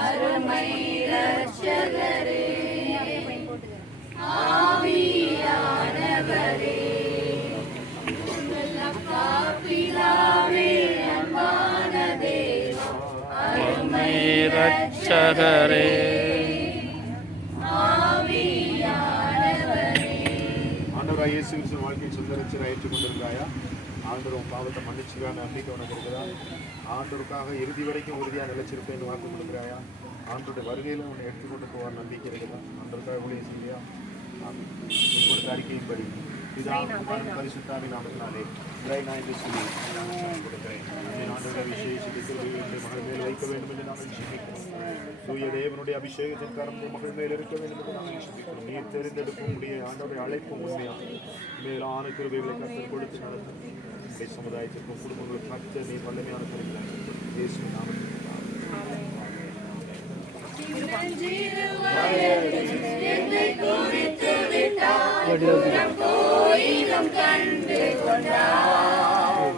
அருமை ரட்சகரே, ஆவியானவரே, பிதாவே, அன்பான தேவா, அருமை ரட்சகரே, ஆவியானவரே. ஆண்டவராக இயேசு கிறிஸ்துவின் வாழ்க்கையை சொந்த ரட்சகராக ஏற்றுக்கொண்டிருக்கிறாயா? ஆண்டவர் உன் பாவத்தை மன்னிச்சுக்கான நம்பிக்கை உனக்கு இருக்குதா? ஆண்டவருக்காக இறுதி வரைக்கும் உறுதியாக நிலைச்சிருப்பேன் வாக்கு கொடுக்குறாயா? ஆண்டோட வருகையில் உன்னை எடுத்துக்கொண்டு போவார் நம்பிக்கை இருக்குதா? ஆண்டவருக்காக ஊழியம் செய்யா? நீ கொடுத்த அறிக்கையின்படி பிதா பரிசுத்தாவின் நாமத்தினாலே நான் என்று சொல்லி கொடுக்கிறேன். ஆண்டவருடைய விசேஷத்தை மகள் மேல் வைக்க வேண்டும் என்று நாங்கள் ஜெபிக்கிறோம். தூய தேவனுடைய அபிஷேகத்தின் கரம் மகள் மேல் இருக்க வேண்டும் என்று நாங்கள் ஜெபிக்கிறோம். நீர் தெரிந்தெடுக்கும் உடைய ஆண்டவருடைய அழைப்பு உண்மையாக மேலான கிருபைகளை கற்றுக் கொடுத்து நடத்தும் சமுதாயத்திற்கும் குடும்பங்களுக்கு கற்று நீர் வல்லமையான கருவிகளை இயேசு நாமத்தில் கண்டு கொண்டார்.